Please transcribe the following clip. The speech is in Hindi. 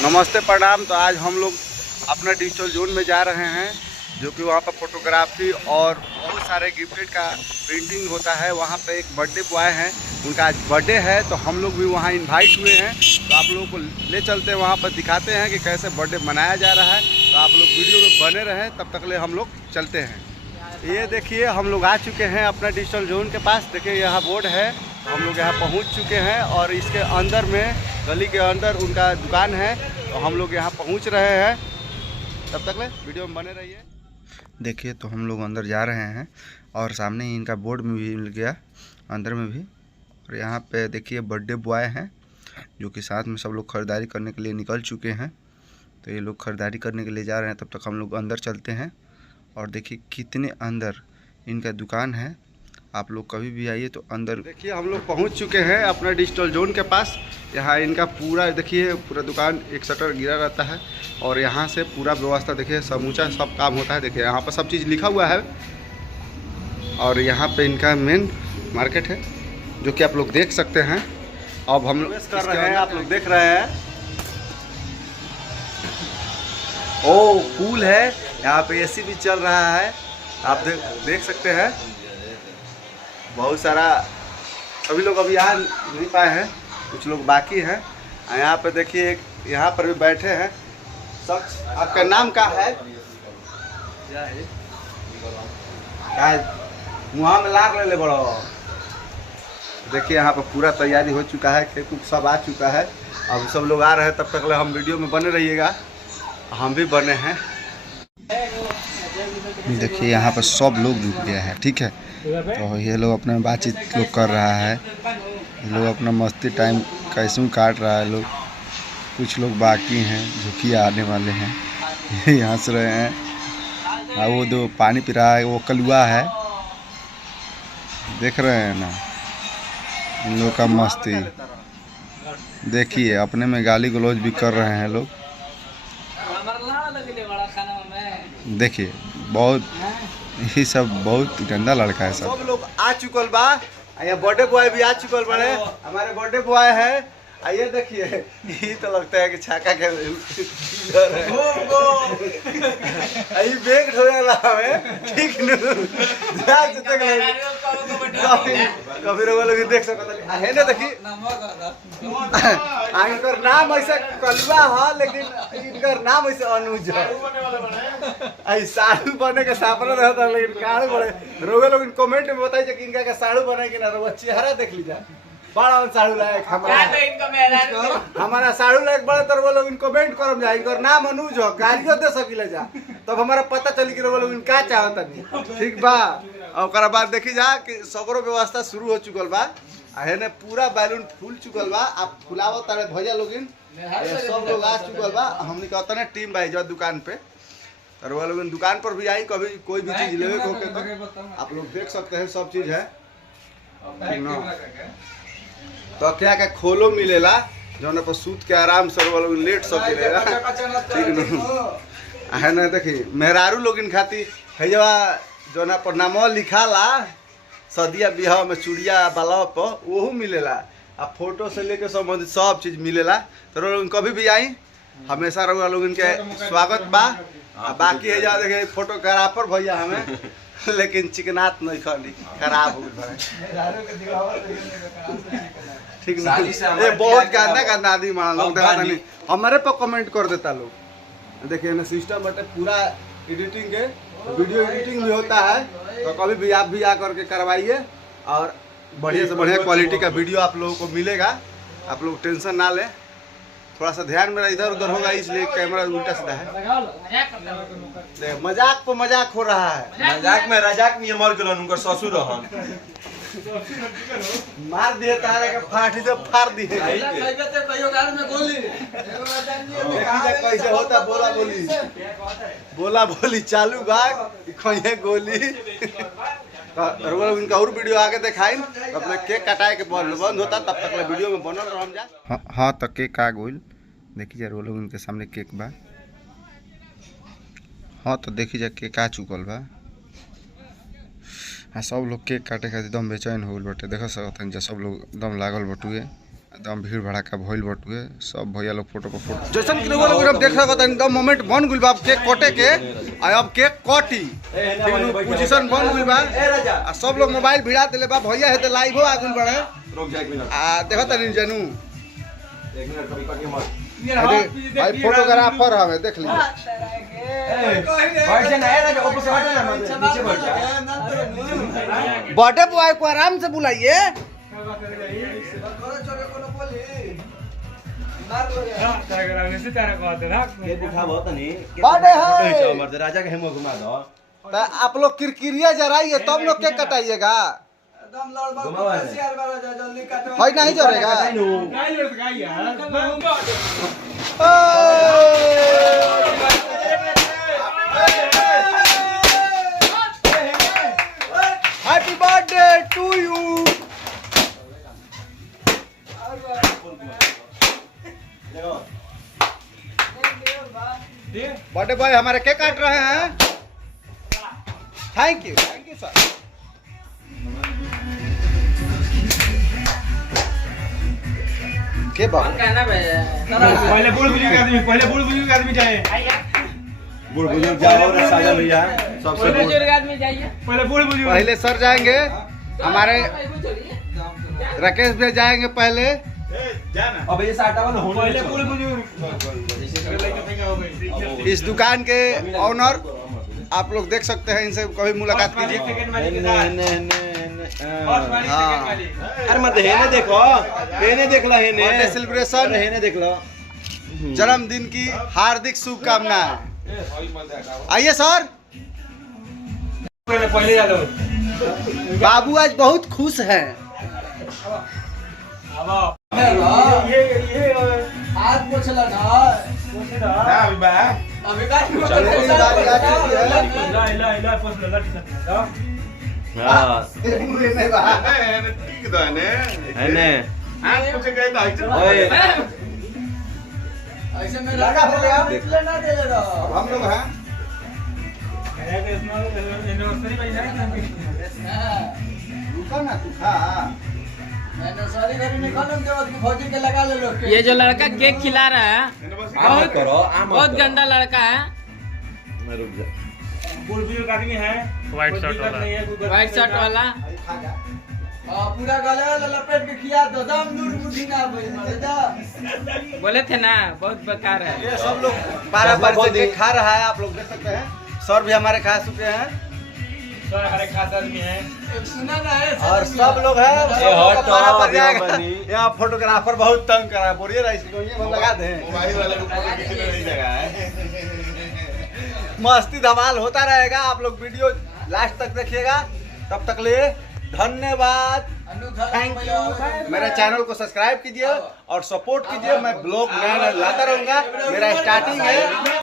नमस्ते प्रणाम। तो आज हम लोग अपना डिजिटल जोन में जा रहे हैं, जो कि वहाँ पर फोटोग्राफी और बहुत सारे गिफ्टेड का प्रिंटिंग होता है। वहाँ पे एक बर्थडे बॉय हैं, उनका आज बर्थडे है, तो हम लोग भी वहाँ इनवाइट हुए हैं। तो आप लोगों को ले चलते हैं, वहाँ पर दिखाते हैं कि कैसे बर्थडे मनाया जा रहा है। तो आप लोग वीडियो में बने रहें, तब तक ले हम लोग चलते हैं। ये देखिए, हम लोग आ चुके हैं अपना डिजिटल जोन के पास। देखिए यहाँ बोर्ड है, हम लोग यहाँ पहुँच चुके हैं और इसके अंदर में, गली के अंदर उनका दुकान है। तो हम लोग यहाँ पहुँच रहे हैं, तब तक ले वीडियो में बने रहिए। देखिए, तो हम लोग अंदर जा रहे हैं और सामने ही इनका बोर्ड में भी मिल गया, अंदर में भी। और यहाँ पे देखिए बर्थडे बॉय हैं, जो कि साथ में सब लोग ख़रीदारी करने के लिए निकल चुके हैं। तो ये लोग ख़रीदारी करने के लिए जा रहे हैं, तब तक हम लोग अंदर चलते हैं। और देखिए कितने अंदर इनका दुकान है, आप लोग कभी भी आइए तो अंदर। देखिए हम लोग पहुंच चुके हैं अपना डिजिटल जोन के पास। यहाँ इनका पूरा देखिए, पूरा दुकान एक शटर गिरा रहता है और यहाँ से पूरा व्यवस्था देखिए, समूचा सब काम होता है। देखिए यहाँ पर सब चीज़ लिखा हुआ है। और यहाँ पे इनका मेन मार्केट है, जो कि आप लोग देख सकते हैं। अब हम लोग कर रहे हैं, आप लोग देख रहे हैं। ओ कूल है, यहाँ पे एसी भी चल रहा है, आप देख सकते हैं। बहुत सारा, सभी लोग अभी आ नहीं पाए हैं, कुछ लोग बाकी हैं। यहाँ पे देखिए, यहाँ पर भी बैठे हैं शख्स। आपका नाम क्या है? मुँह में लाग ले बड़ो। देखिए यहाँ पर पूरा तैयारी हो चुका है, केक उक सब आ चुका है। अब सब लोग आ रहे हैं, तब तक हम वीडियो में बने रहिएगा। हम भी बने हैं। देखिए यहाँ पर सब लोग जुट गया है, ठीक है। तो ये लोग अपने बातचीत लोग कर रहा है, लोग अपना मस्ती टाइम कैसे काट रहा है लोग। कुछ लोग बाकी हैं जो कि आने वाले हैं, ये हंस रहे हैं। और वो जो पानी पी रहा है वो कलुआ है, देख रहे हैं ना इन लोग का मस्ती। देखिए अपने में गाली गलौज भी कर रहे हैं लोग। देखिए बहुत ही सब बहुत गंदा लड़का है। सब लोग आ चुकल बा, यहाँ बर्थडे बॉय भी आ चुकल बड़े, हमारे बर्थडे बॉय है। आइए देखिए, ये तो लगता है कि छाका के बेग ढोला हमें, ठीक न। कभी लोग देख सकते है ना। देखिए इनकर नाम ऐसा कलुआ है, लेकिन इनकर नाम ऐसे अनुज है। साड़ू बने के सपना रहता है, लेकिन काढ़ू बड़े रोगे लोग कमेंट में बताइए कि इनका साड़ू बने कि ना। रोगा चेहरा देख लीजिए, बड़ा साड़ू लायक हमारा साड़ू लायक बड़ा। तर वो लोग कमेंट करम जा, इनकर नाम अनुज हो, गालियों दे सकिले जा, तब हमारा पता चली कि वो लोग का चाहता नहीं, ठीक बा। और बाद देखी जा कि सगरो व्यवस्था शुरू हो चुकल बा। है ने पूरा बैलून फूल चुकल बा। आप फुलावो तारे भैया लोगिन, सब लोग आ चुकल बा। हमने कहता ना टीम भाई जो दुकान पे, और वो लोग दुकान पर भी आई, कभी कोई भी चीज लेवे को तो आप लोग देख सकते हैं, सब चीज है। तो क्या क्या खोलो मिलेला, जो पर सूत के आराम से वो लोग लेट सब मिलेगा, ठीक न है ना। देखिए मेहरारू लोग इन खाती है जो ना पर नाम लिखा ला, सदिया बिहाव में चूड़िया बाला पर वह मिलेला। आ फोटो से लेके संबंधित सब चीज मिलेला। तो लोग कभी भी आई, हमेशा रहुआ लोग इनके स्वागत बा। बाकी है जा देखे फोटोग्राफर भैया हमें, लेकिन चिकनात नहीं खाली खराब हो गए, ठीक ना। ये बहुत गंदा गंदा आदमी माना लोग देखा नहीं, हमारे पर कमेंट कर देता लोग। देखिए ना सिस्टम बटे पूरा एडिटिंग के, वीडियो एडिटिंग भी होता है। तो कभी भी आप भी आकर के करवाइए, और बढ़िया से बढ़िया क्वालिटी का वीडियो आप लोगों को मिलेगा। आप लोग टेंशन ना लें, थोड़ा सा ध्यान मेरा इधर उधर होगा, इसलिए कैमरा उल्टा सीधा है। मजाक पे मजाक हो रहा है, मजाक में रजाक में मर गलन उनकर ससुर रहन मार दिए तारे के फाटी से फाड़ दिए। कैसे होता बोला बोली चालू बाग खोए गोली। इनका और वीडियो आगे दिखाई, अपना केक कटाए के बंद होता, तब तक वीडियो में बनल रह जा। हाँ तो केक आ गई, देखिए यार वो लोग इनके सामने केक बा। हाँ तो देखी जा केक आ चुकल बा। हाँ सब लोग केक काटे खातिर दम बेचैन हो गए बटे, देख सकते हैं सब लोग दम लागल बटुए। एकदम भीड़ भड़ाका भइल बटुए सब भैया लोग फोटो पर फोटो जैसन कि लोग अब देख सकत एकदम मोमेंट बन गइल बा केक कटे के आ अब केक कटी पोजीशन बन गइल बा आ सब लोग मोबाइल भिड़ा देले बा भैया हेते लाइव हो आ गइल बाड़े रुक जा एक मिनट आ देखत नहीं जानू एक मिनट कभी कट के मत भाई फोटोग्राफर हमें देख लीजिए बैठ जा ना राजा ऊपर से हट ना नीचे बैठ जा बर्थडे बॉय को आराम से बुलाइए के दिखाबो तनी बर्थडे है मर्द राजा के हेमो घुमा दो तो आप लोग किरकिरिया जराइए तब लोग केक कटाइएगा है नहीं जरेगा happy birthday to you birthday boy हमारे केक काट रहे हैं थैंक यू सर के बाबू पहले बूढ़ बुजुर्ग आदमी जाए बूढ़ बुजुर्ग जाओ रे साजा भैया सबसे बुजुर्ग आदमी जाइए पहले बूढ़ बुजुर्ग पहले सर जाएंगे हमारे राकेश भैया जाएंगे पहले अब ये साटा वाला होने पहले बूढ़ बुजुर्ग इस दुकान के ऑनर आप लोग देख सकते हैं इनसे कभी मुलाकात कीजिए अरे मत हेने देखो हेने देख लो हेने बर्थडे सेलिब्रेशन हेने देख लो जन्मदिन की हार्दिक शुभकामनाएं आइए सर पहले जा लो बाबू आज बहुत खुश हैं हाथ पोछला ना अभी बा अभी का हां ठीक तो है ने हेने ओए ऐसे में लगा हो गया पिछले ना दे ले रहा हम लोग हैं रुका ना तू खा मैंने सारी घर में कलम के बाद फौजी के लगा ले लोग ये जो लड़का केक खिला रहा है आम करो आम बहुत गंदा लड़का है। रुक जा बूढ़ बुजुर्ग आदमी है व्हाइट शर्ट वाला व्हाइट शर्ट वाला पूरा गला लपेट के खिया दो दम दूर बुद्धि ना भाई मर जा बोले थे ना बहुत बेकार है। ये सब लोग बारह बार से केक खा रहा है आप लोग देख सकते हैं सर भी हमारे खा चुके हैं सर हमारे खास आदमी है एक सुना ना है और सब लोग हैं ये हट तो बराबर जाएगा। बनी। यहाँ फोटोग्राफर बहुत तंग कर रहा है बोलिए ना इसको ये हम लगा दें मस्ती धमाल होता रहेगा आप लोग वीडियो लास्ट तक देखिएगा तब तक ले धन्यवाद थैंक यू मेरे चैनल को सब्सक्राइब कीजिए और सपोर्ट कीजिए मैं ब्लॉग नया लाता रहूंगा मेरा स्टार्टिंग है